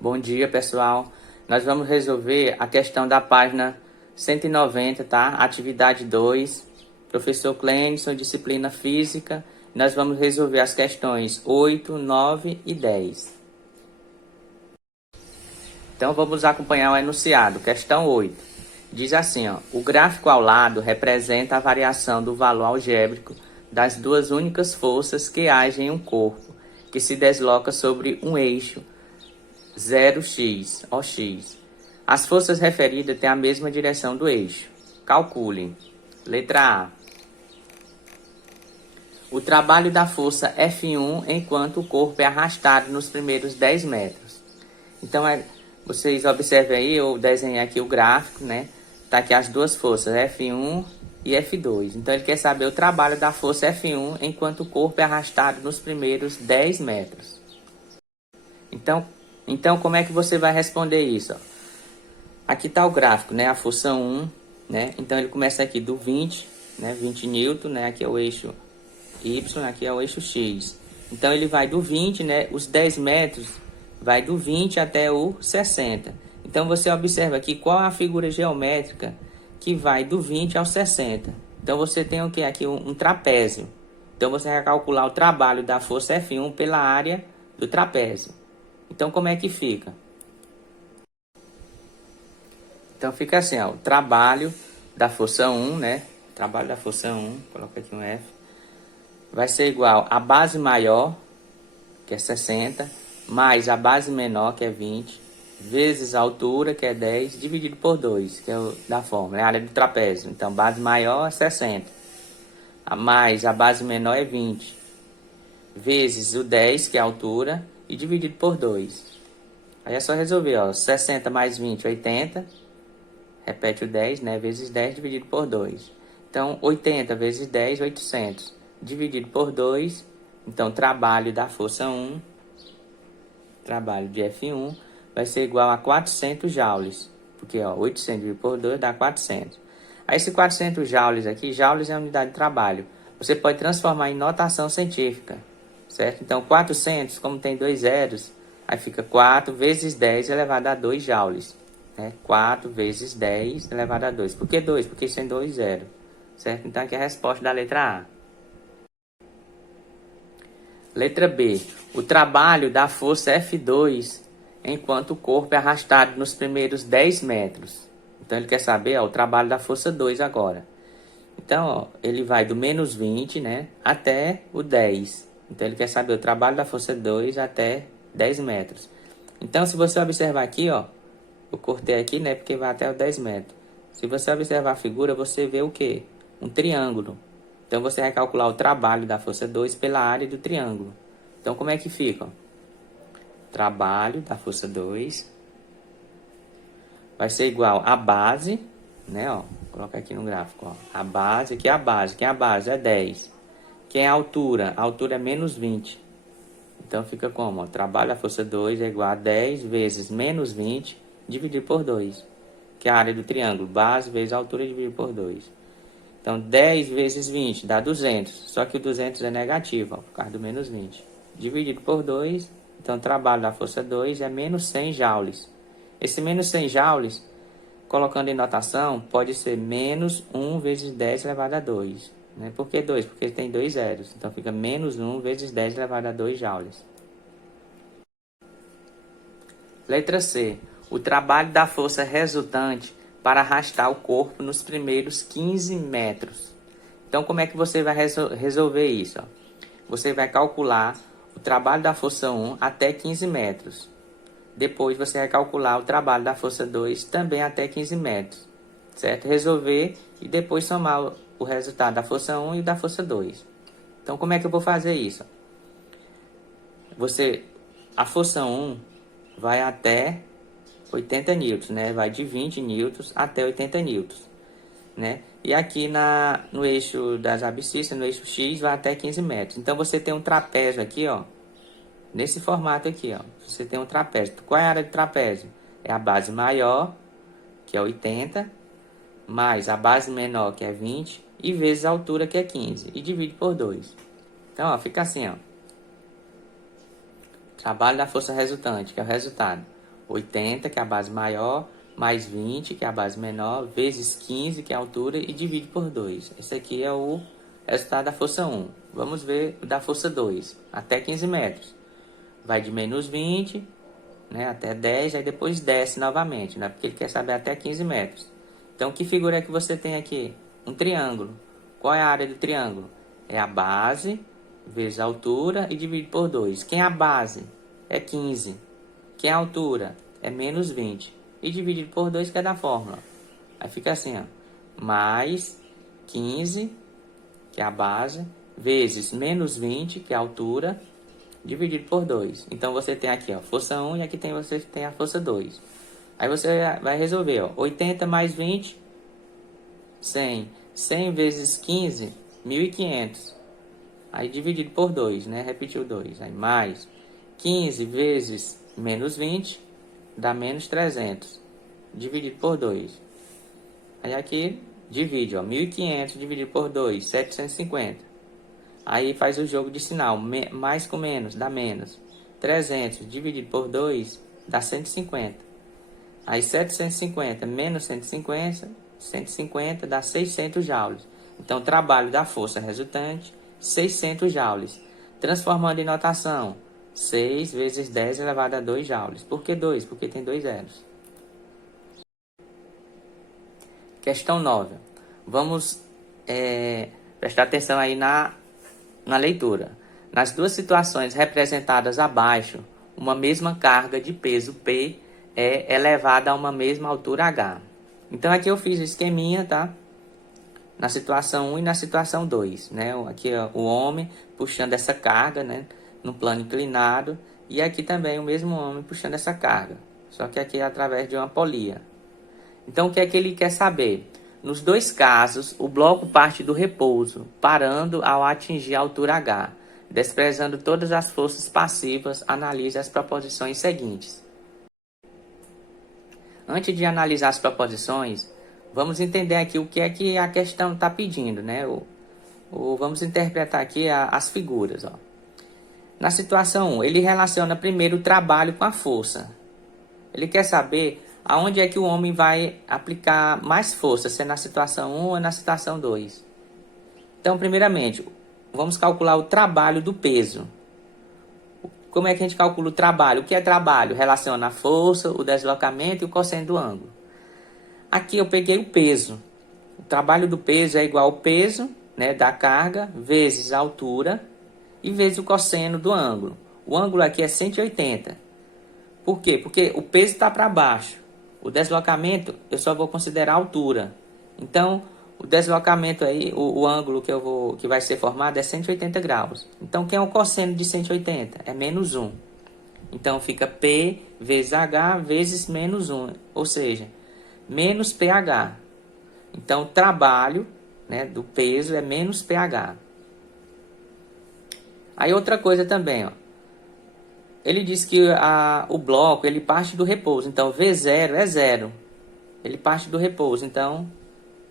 Bom dia, pessoal. Nós vamos resolver a questão da página 190, tá? Atividade 2, professor Clenison, disciplina física. Nós vamos resolver as questões 8, 9 e 10. Então, vamos acompanhar o enunciado. Questão 8. Diz assim, ó: o gráfico ao lado representa a variação do valor algébrico das duas únicas forças que agem em um corpo, que se desloca sobre um eixo 0x, OX. As forças referidas têm a mesma direção do eixo. Calcule. Letra A. O trabalho da força F1 enquanto o corpo é arrastado nos primeiros 10 metros. Então, vocês observem aí, eu desenhei aqui o gráfico, né? Tá aqui as duas forças, F1 e F2. Então, ele quer saber o trabalho da força F1 enquanto o corpo é arrastado nos primeiros 10 metros. Então, como é que você vai responder isso? Ó? Aqui está o gráfico, né? A força 1, né? Então, ele começa aqui do 20, né? 20 newton, né? Aqui é o eixo Y, aqui é o eixo X. Então, ele vai do 20, né? Os 10 metros vai do 20 até o 60. Então, você observa aqui qual é a figura geométrica que vai do 20 ao 60. Então, você tem o que? Aqui um trapézio. Então, você vai calcular o trabalho da força F1 pela área do trapézio. Então, como é que fica? Então, fica assim, ó, o trabalho da força 1, né? Trabalho da força 1, coloca aqui um F, vai ser igual a base maior, que é 60, mais a base menor, que é 20, vezes a altura, que é 10, dividido por 2, que é o da fórmula, é a área do trapézio. Então, base maior é 60, mais a base menor é 20, vezes o 10, que é a altura, e dividido por 2. Aí é só resolver, ó, 60 mais 20, 80, repete o 10, né, vezes 10 dividido por 2. Então, 80 vezes 10, 800, dividido por 2. Então, trabalho da força 1, trabalho de F1, vai ser igual a 400 joules. Porque, ó, 800 dividido por 2 dá 400. Aí, esse 400 joules aqui, joules é a unidade de trabalho. Você pode transformar em notação científica, certo? Então, 400, como tem dois zeros, aí fica 4 vezes 10 elevado a 2 joules. 4 vezes 10 elevado a 2. Por que 2? Porque isso tem 2 zeros, certo? Então, aqui é a resposta da letra A. Letra B. O trabalho da força F2 enquanto o corpo é arrastado nos primeiros 10 metros. Então, ele quer saber, ó, o trabalho da força 2 agora. Então, ó, ele vai do menos 20, né, até o 10. Então, ele quer saber o trabalho da força 2 até 10 metros. Então, se você observar aqui, ó, eu cortei aqui, né, porque vai até os 10 metros. Se você observar a figura, você vê o quê? Um triângulo. Então, você vai calcular o trabalho da força 2 pela área do triângulo. Então, como é que fica? Ó? Trabalho da força 2 vai ser igual a base, né, ó. Coloca aqui no gráfico, ó. A base, aqui é a base. Quem é a base? É 10. Quem é a altura? A altura é menos 20. Então, fica como? Ó, trabalho da força 2 é igual a 10 vezes menos 20 dividido por 2, que é a área do triângulo, base vezes a altura dividido por 2. Então, 10 vezes 20 dá 200, só que o 200 é negativo, ó, por causa do menos 20. Dividido por 2, então o trabalho da força 2 é menos 100 joules. Esse menos 100 joules, colocando em notação, pode ser menos 1 vezes 10 elevado a 2. Né? Por que 2? Porque tem dois zeros, então fica menos 1 vezes 10 elevado a 2 joules. Letra C. O trabalho da força resultante para arrastar o corpo nos primeiros 15 metros. Então, como é que você vai resolver isso? Ó? Você vai calcular o trabalho da força 1 até 15 metros. Depois, você vai calcular o trabalho da força 2 também até 15 metros. Certo? Resolver e depois somar o resultado da força 1 e da força 2. Então, como é que eu vou fazer isso? A força 1 vai até 80 newtons, né? Vai de 20 newtons até 80 newtons, né? E aqui no eixo das abscissas, no eixo X, vai até 15 metros. Então, você tem um trapézio aqui, ó. Nesse formato aqui, ó. Você tem um trapézio. Qual é a área do trapézio? É a base maior, que é 80, mais a base menor, que é 20, e vezes a altura, que é 15. E divide por 2. Então, ó, fica assim, ó. Trabalho da força resultante, que é o resultado. 80, que é a base maior, mais 20, que é a base menor, vezes 15, que é a altura, e divide por 2. Esse aqui é o resultado da força 1. Vamos ver o da força 2, até 15 metros. Vai de menos 20, né, até 10, aí depois desce novamente, né, porque ele quer saber até 15 metros. Então, que figura é que você tem aqui? Um triângulo. Qual é a área do triângulo? É a base vezes a altura e dividido por 2. Quem é a base? É 15. Quem é a altura? É menos 20. E dividido por 2, que é da fórmula. Aí fica assim, ó. Mais 15, que é a base, vezes menos 20, que é a altura, dividido por 2. Então, você tem aqui, ó, força 1 e aqui você tem a força 2. Aí você vai resolver, ó. 80 mais 20, 100. 100 vezes 15, 1.500. Aí dividido por 2, né? Repetiu 2. Aí mais 15 vezes menos 20, dá menos 300. Dividido por 2. Aí aqui divide, ó. 1.500 dividido por 2, 750. Aí faz o jogo de sinal. Mais com menos, dá menos. 300 dividido por 2, dá 150. Aí 750 menos 150 dá 600 joules. Então, o trabalho da força resultante, 600 joules. Transformando em notação, 6 vezes 10 elevado a 2 joules. Por que 2? Porque tem 2 zeros. Questão 9. Vamos prestar atenção aí na leitura. Nas duas situações representadas abaixo, uma mesma carga de peso P é elevada a uma mesma altura H. Então, aqui eu fiz o esqueminha, tá? Na situação 1 e na situação 2, né? Aqui o homem puxando essa carga, né? No plano inclinado. E aqui também o mesmo homem puxando essa carga. Só que aqui é através de uma polia. Então, o que é que ele quer saber? Nos dois casos, o bloco parte do repouso, parando ao atingir a altura H. Desprezando todas as forças passivas, analise as proposições seguintes. Antes de analisar as proposições, vamos entender aqui o que é que a questão está pedindo, né? Vamos interpretar aqui as figuras, ó. Na situação 1, ele relaciona primeiro o trabalho com a força. Ele quer saber aonde é que o homem vai aplicar mais força, se é na situação 1 ou na situação 2. Então, primeiramente, vamos calcular o trabalho do peso. Como é que a gente calcula o trabalho? O que é trabalho? Relaciona a força, o deslocamento e o cosseno do ângulo. Aqui eu peguei o peso. O trabalho do peso é igual ao peso, né, da carga vezes a altura e vezes o cosseno do ângulo. O ângulo aqui é 180. Por quê? Porque o peso está para baixo. O deslocamento eu só vou considerar a altura. Então, o deslocamento aí, o ângulo que vai ser formado é 180 graus. Então, quem é o cosseno de 180? É menos 1. Então, fica P vezes H vezes menos 1. Ou seja, menos PH. Então, o trabalho, né, do peso é menos PH. Aí, outra coisa também, ó. Ele diz que o bloco ele parte do repouso. Então, V0 é 0. Ele parte do repouso. Então,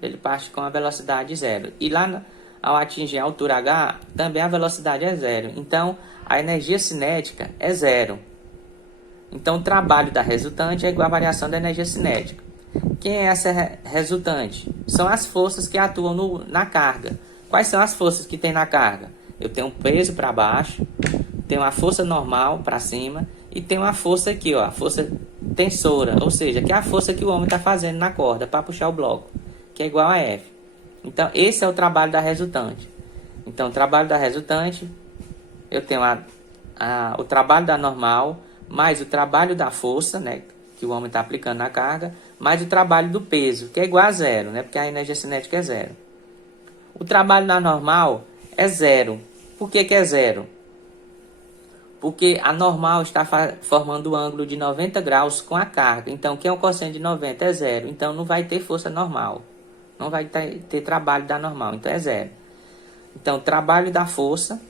ele parte com a velocidade 0. E lá, ao atingir a altura H, também a velocidade é 0. Então, a energia cinética é 0. Então, o trabalho da resultante é igual à variação da energia cinética. Quem é essa resultante? São as forças que atuam na carga. Quais são as forças que tem na carga? Eu tenho um peso para baixo, tenho uma força normal para cima e tenho uma força aqui, ó, a força tensora, ou seja, que é a força que o homem está fazendo na corda para puxar o bloco, que é igual a F. Então, esse é o trabalho da resultante. Então, o trabalho da resultante, eu tenho o trabalho da normal, mais o trabalho da força, né, que o homem está aplicando na carga, mais o trabalho do peso, que é igual a 0, né, porque a energia cinética é 0. O trabalho da normal é 0. Por que é 0? Porque a normal está formando o ângulo de 90 graus com a carga. Então, quem é o cosseno de 90 é 0. Então, não vai ter força normal. Não vai ter trabalho da normal. Então, é 0. Então, trabalho da força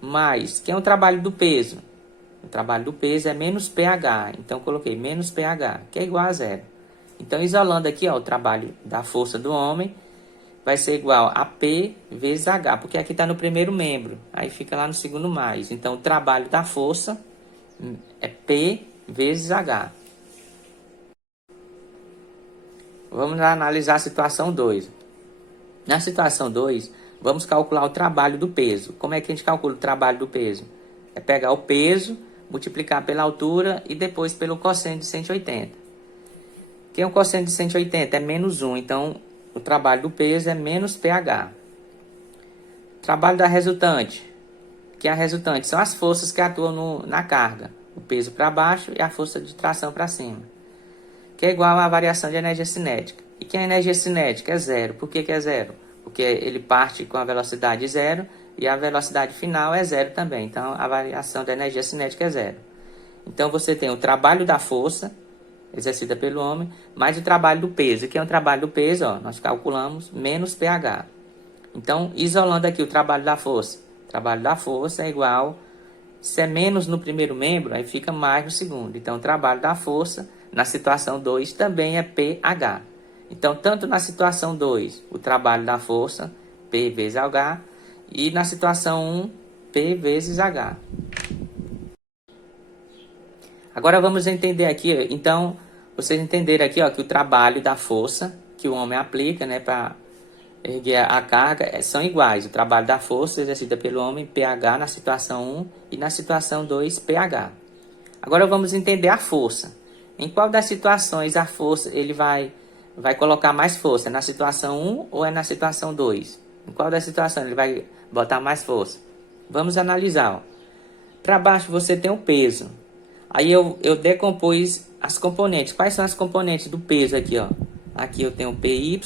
mais... Quem é o trabalho do peso? O trabalho do peso é menos pH. Então, coloquei menos pH, que é igual a 0. Então, isolando aqui, ó, o trabalho da força do homem vai ser igual a P vezes H, porque aqui está no primeiro membro, aí fica lá no segundo mais. Então, o trabalho da força é P vezes H. Vamos analisar a situação 2. Na situação 2, vamos calcular o trabalho do peso. Como é que a gente calcula o trabalho do peso? É pegar o peso, multiplicar pela altura e depois pelo cosseno de 180. Que é o cosseno de 180? É menos 1. Então, o trabalho do peso é menos pH. Trabalho da resultante. Que é a resultante são as forças que atuam na carga. O peso para baixo e a força de tração para cima. Que é igual à variação de energia cinética. E que a energia cinética é zero. Por que é zero? Porque ele parte com a velocidade zero e a velocidade final é zero também. Então, a variação da energia cinética é zero. Então, você tem o trabalho da força, exercida pelo homem, mais o trabalho do peso. E que é o trabalho do peso? Ó, nós calculamos menos pH. Então, isolando aqui o trabalho da força. O trabalho da força é igual, se é menos no primeiro membro, aí fica mais no segundo. Então, o trabalho da força, na situação 2, também é pH. Então, tanto na situação 2, o trabalho da força, P vezes H, e na situação 1, P vezes H. Agora, vamos entender aqui, então, vocês entenderam aqui ó, que o trabalho da força que o homem aplica, né, para erguer a carga, são iguais. O trabalho da força exercida pelo homem, pH, na situação 1, e na situação 2, pH. Agora, vamos entender a força. Em qual das situações a força ele vai colocar mais força? É na situação 1 ou é na situação 2? Em qual das situações ele vai botar mais força? Vamos analisar. Para baixo você tem o peso. Aí eu decompus as componentes. Quais são as componentes do peso aqui? Ó? Aqui eu tenho PY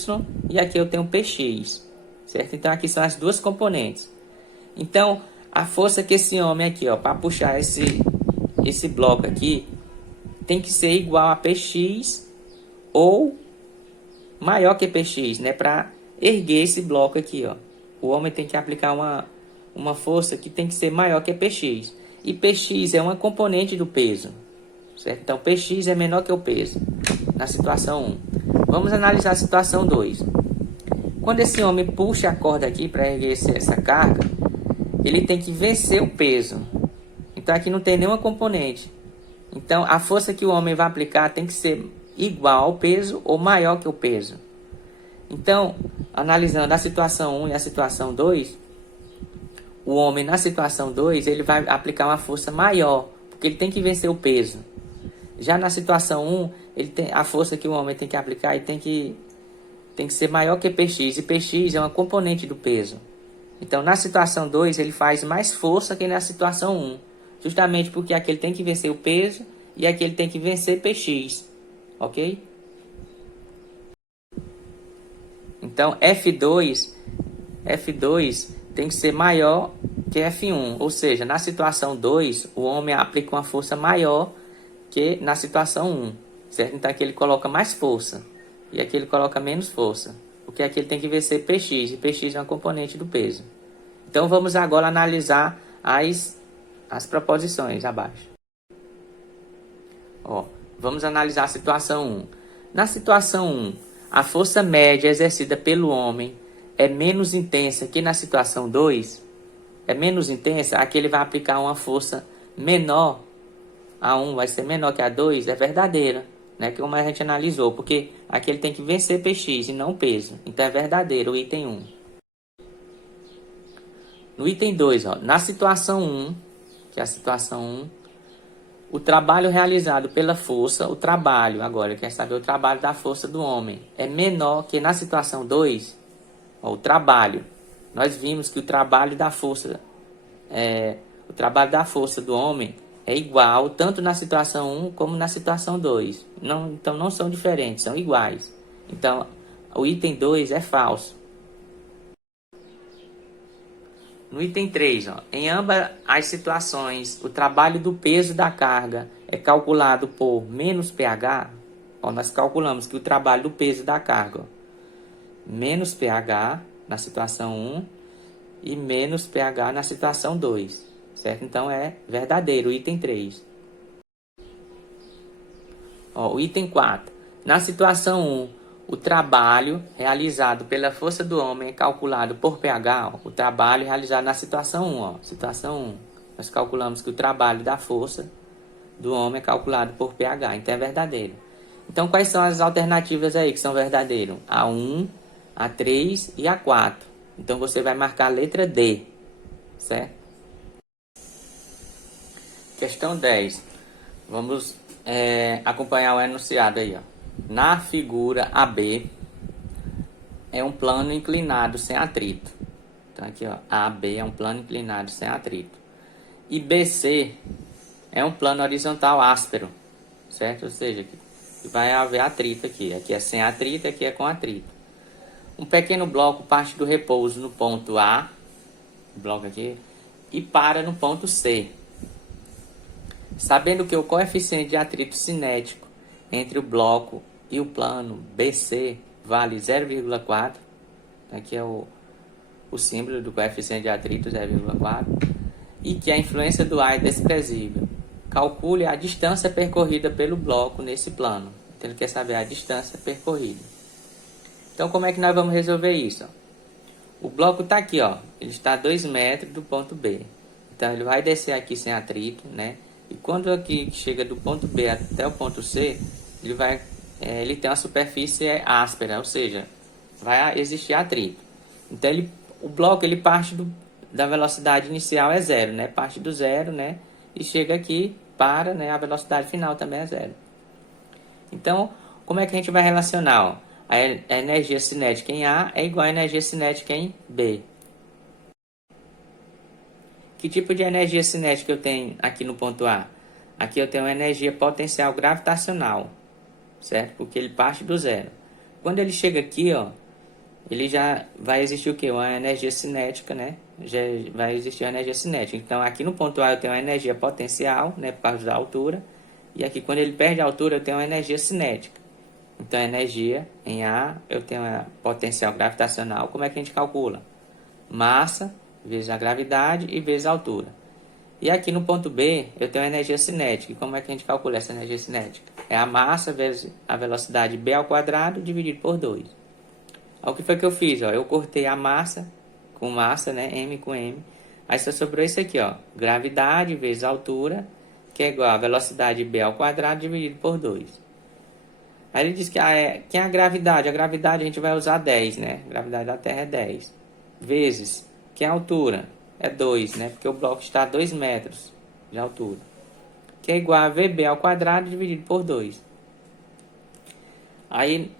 e aqui eu tenho PX. Certo? Então aqui são as duas componentes. Então a força que esse homem aqui, para puxar esse bloco aqui, tem que ser igual a PX ou maior que PX, né? Para erguer esse bloco aqui, ó. O homem tem que aplicar uma força que tem que ser maior que PX. E PX é uma componente do peso, certo? Então, PX é menor que o peso, na situação 1. Vamos analisar a situação 2. Quando esse homem puxa a corda aqui para erguer essa carga, ele tem que vencer o peso. Então, aqui não tem nenhuma componente. Então, a força que o homem vai aplicar tem que ser igual ao peso ou maior que o peso. Então, analisando a situação 1 e a situação 2, o homem na situação 2, ele vai aplicar uma força maior, porque ele tem que vencer o peso. Já na situação 1, a força que o homem tem que aplicar e tem que ser maior que PX, e PX é uma componente do peso. Então, na situação 2, ele faz mais força que na situação 1, justamente porque aqui ele tem que vencer o peso e aqui ele tem que vencer PX, ok? Então, F2 tem que ser maior que F1, ou seja, na situação 2, o homem aplica uma força maior que na situação 1, certo? Então, aqui ele coloca mais força e aqui ele coloca menos força, porque aqui ele tem que vencer PX, e PX é uma componente do peso. Então, vamos agora analisar as proposições abaixo. Ó, vamos analisar a situação 1. Na situação 1, a força média exercida pelo homem é menos intensa que na situação 2. É menos intensa, aqui ele vai aplicar uma força menor. A 1 vai ser menor que a 2, é verdadeira, né? Como a gente analisou, porque aqui ele tem que vencer PX e não peso. Então é verdadeiro o item 1. No item 2, ó, na situação 1, que é a situação 1, o trabalho realizado pela força, agora quer saber o trabalho da força do homem, é menor que na situação 2, ó, o trabalho. Nós vimos que o trabalho da força do homem é igual tanto na situação 1 como na situação 2. Então não são diferentes, são iguais. Então o item 2 é falso. No item 3, ó, em ambas as situações, o trabalho do peso da carga é calculado por menos pH. Ó, nós calculamos que o trabalho do peso da carga, ó, menos pH na situação 1 e menos pH na situação 2. Certo? Então é verdadeiro o item 3. Ó, o item 4. Na situação 1, o trabalho realizado pela força do homem é calculado por pH. Ó, o trabalho realizado na situação 1. Ó, situação 1. Nós calculamos que o trabalho da força do homem é calculado por pH. Então é verdadeiro. Então, quais são as alternativas aí que são verdadeiras? A1, A3 e A4. Então, você vai marcar a letra D, certo? Questão 10. Vamos acompanhar o enunciado aí, ó. Na figura AB, é um plano inclinado sem atrito. Então, aqui, ó, AB é um plano inclinado sem atrito. E BC é um plano horizontal áspero, certo? Ou seja, vai haver atrito aqui. Aqui é sem atrito, aqui é com atrito. Um pequeno bloco parte do repouso no ponto A, bloco aqui, e para no ponto C. Sabendo que o coeficiente de atrito cinético entre o bloco e o plano BC vale 0,4, aqui é o símbolo do coeficiente de atrito, 0,4, e que a influência do ar é desprezível. Calcule a distância percorrida pelo bloco nesse plano. Então, ele quer saber a distância percorrida. Então, como é que nós vamos resolver isso? O bloco está aqui, ó, ele está a 2 metros do ponto B. Então, ele vai descer aqui sem atrito, né? E quando aqui chega do ponto B até o ponto C, ele tem uma superfície áspera, ou seja, vai existir atrito. Então, o bloco ele parte da velocidade inicial é 0, né? Parte do 0, né? E chega aqui, para, né? A velocidade final também é 0. Então, como é que a gente vai relacionar? Ó? A energia cinética em A é igual à energia cinética em B. Que tipo de energia cinética eu tenho aqui no ponto A? Aqui eu tenho uma energia potencial gravitacional, certo? Porque ele parte do 0. Quando ele chega aqui, ó, ele já vai existir o quê? Uma energia cinética, né? Já vai existir uma energia cinética. Então, aqui no ponto A eu tenho uma energia potencial, né? Por causa da altura. E aqui, quando ele perde a altura, eu tenho uma energia cinética. Então, a energia em A, eu tenho a potencial gravitacional. Como é que a gente calcula? Massa vezes a gravidade e vezes a altura. E aqui no ponto B, eu tenho a energia cinética. E como é que a gente calcula essa energia cinética? É a massa vezes a velocidade B ao quadrado dividido por 2. Olha o que foi que eu fiz, ó. Eu cortei a massa com massa, né? M com M. Aí só sobrou isso aqui, ó. Gravidade vezes a altura, que é igual a velocidade B ao quadrado dividido por 2. Aí ele diz que quem é a gravidade? A gravidade a gente vai usar 10, né? A gravidade da Terra é 10. Vezes, que é a altura? É 2, né? Porque o bloco está a 2 metros de altura. Que é igual a VB ao quadrado dividido por 2. Aí,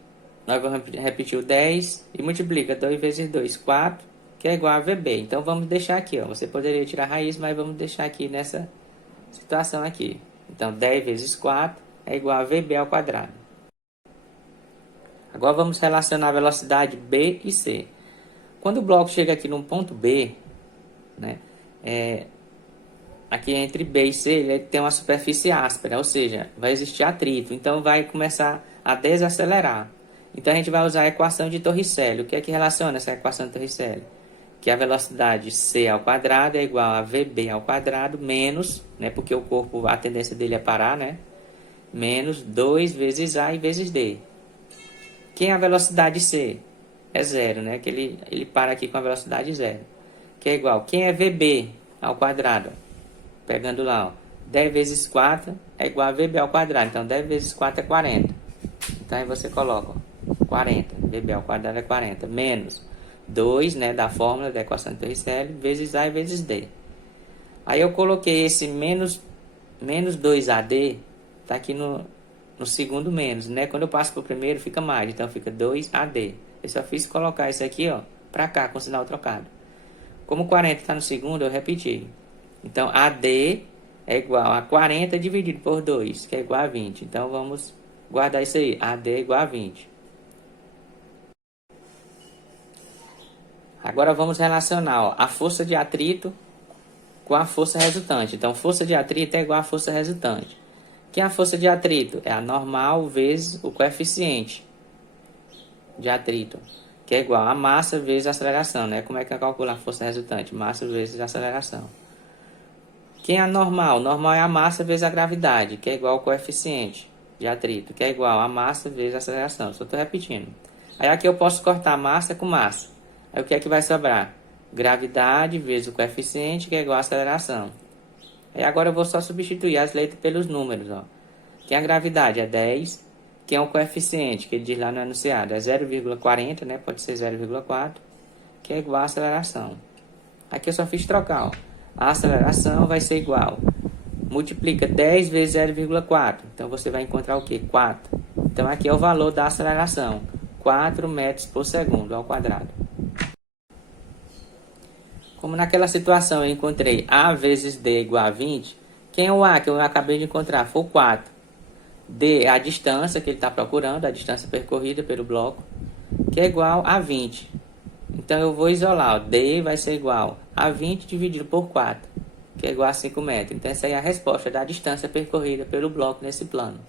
nós vamos repetir o 10 e multiplica 2 vezes 2, 4, que é igual a VB. Então, vamos deixar aqui, ó. Você poderia tirar a raiz, mas vamos deixar aqui nessa situação aqui. Então, 10 vezes 4 é igual a VB ao quadrado. Agora, vamos relacionar a velocidade B e C. Quando o bloco chega aqui no ponto B, né, aqui entre B e C, ele tem uma superfície áspera, ou seja, vai existir atrito. Então, vai começar a desacelerar. Então, a gente vai usar a equação de Torricelli. O que é que relaciona essa equação de Torricelli? Que a velocidade C ao quadrado é igual a VB ao quadrado menos, né, porque o corpo, a tendência dele é parar, né, menos 2 vezes A e vezes D. Quem é a velocidade C? É 0, né, que ele para aqui com a velocidade 0. Que é igual, quem é VB ao quadrado? Pegando lá, ó, 10 vezes 4 é igual a VB ao quadrado. Então, 10 vezes 4 é 40. Então, aí você coloca, ó, 40. VB ao quadrado é 40. Menos 2, né, da fórmula da equação de Torricelli, vezes A e vezes D. Aí, eu coloquei esse menos 2AD, tá aqui no segundo menos, né? Quando eu passo para o primeiro, fica mais. Então, fica 2AD. Eu só fiz colocar isso aqui, ó, para cá, com sinal trocado. Como 40 está no segundo, eu repeti. Então, AD é igual a 40 dividido por 2, que é igual a 20. Então, vamos guardar isso aí. AD é igual a 20. Agora, vamos relacionar, ó, a força de atrito com a força resultante. Então, força de atrito é igual a força resultante. Que é a força de atrito? É a normal vezes o coeficiente de atrito, que é igual a massa vezes a aceleração, né? Como é que eu calculo a força resultante? Massa vezes a aceleração. Quem é a normal? Normal é a massa vezes a gravidade, que é igual ao coeficiente de atrito, que é igual a massa vezes a aceleração. Só estou repetindo. Aí aqui eu posso cortar massa com massa. Aí o que é que vai sobrar? Gravidade vezes o coeficiente, que é igual a aceleração. Aí agora eu vou só substituir as letras pelos números, ó. Que a gravidade é 10, que é o coeficiente, que ele diz lá no enunciado, é 0,40, né? Pode ser 0,4, que é igual à aceleração. Aqui eu só fiz trocar, ó. A aceleração vai ser igual, multiplica 10 vezes 0,4, então você vai encontrar o que? 4. Então aqui é o valor da aceleração, 4 metros por segundo ao quadrado. Como naquela situação eu encontrei A vezes D igual a 20, quem é o A que eu acabei de encontrar? Foi o 4. D é a distância que ele está procurando, a distância percorrida pelo bloco, que é igual a 20. Então eu vou isolar, ó, D vai ser igual a 20 dividido por 4, que é igual a 5 metros. Então essa aí é a resposta da distância percorrida pelo bloco nesse plano.